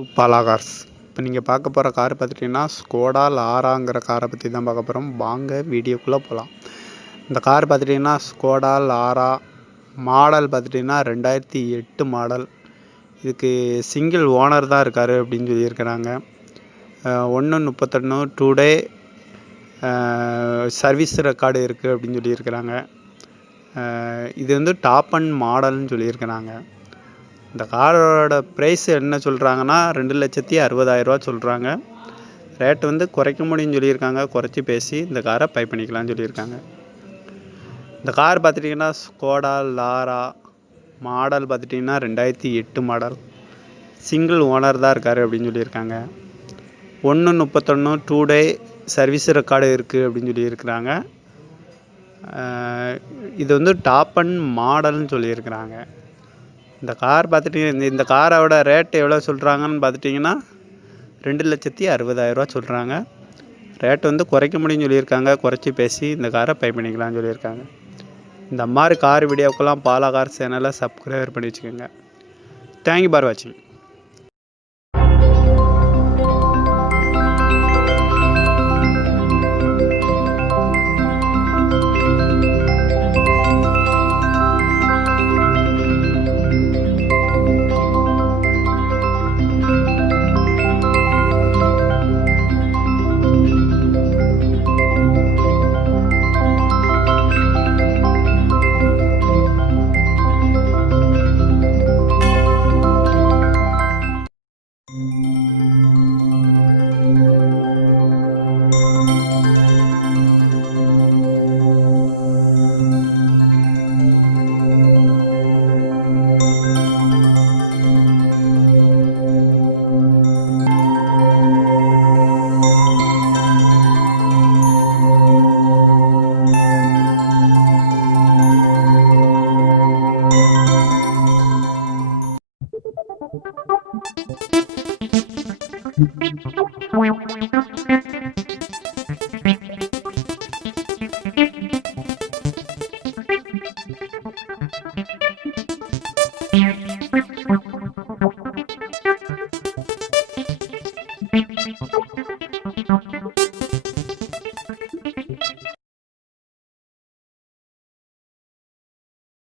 To Bala cars. இப்போ நீங்கள் பார்க்க போகிற கார் பார்த்துட்டிங்கன்னா ஸ்கோடா லாராங்கிற காரை பற்றி தான் பார்க்க போகிறோம். வாங்க வீடியோக்குள்ளே போகலாம். இந்த கார் பார்த்துட்டிங்கன்னா ஸ்கோடா லாரா மாடல் பார்த்துட்டிங்கன்னா 2008 மாடல். இதுக்கு சிங்கிள் ஓனர் தான் இருக்கார் அப்படின்னு சொல்லியிருக்கிறாங்க. 1:31 டுடே சர்வீஸ் ரெக்கார்டு இருக்குது அப்படின்னு சொல்லியிருக்கிறாங்க. இது வந்து டாப் அண்ட் மாடல்னு சொல்லியிருக்கிறாங்க. இந்த காரோட ப்ரைஸ் என்ன சொல்கிறாங்கன்னா 2,60,60,000 சொல்கிறாங்க. ரேட் வந்து குறைக்க முடியும்னு சொல்லியிருக்காங்க. குறைச்சி பேசி இந்த காரை பை பண்ணிக்கலாம்னு சொல்லியிருக்காங்க. இந்த கார் பார்த்துட்டிங்கன்னா ஸ்கோடா லாரா மாடல் பார்த்துட்டிங்கன்னா 2008 மாடல். சிங்கிள் ஓனர் தான் இருக்கார் அப்படின்னு சொல்லியிருக்காங்க. 1:31 டுடே சர்வீஸ் ரெக்கார்டு இருக்குது அப்படின்னு சொல்லியிருக்கிறாங்க. இது வந்து டாப் அண்ட் மாடல்னு சொல்லியிருக்கிறாங்க. இந்த கார் பார்த்துட்டிங்கன்னா இந்த காரோட ரேட் எவ்வளோ சொல்கிறாங்கன்னு பார்த்துட்டிங்கன்னா 2,60,60,000 சொல்கிறாங்க. ரேட் வந்து குறைக்க முடியும்னு சொல்லியிருக்காங்க. குறைச்சி பேசி இந்த காரை பை பண்ணிக்கலாம்னு சொல்லியிருக்காங்க. இந்த மாதிரி கார் வீடியோக்கெல்லாம் பாலா கார் சேனலை சப்ஸ்கிரைப் பண்ணி வச்சுக்கோங்க. தேங்க்யூ ஃபார் வாட்சிங்.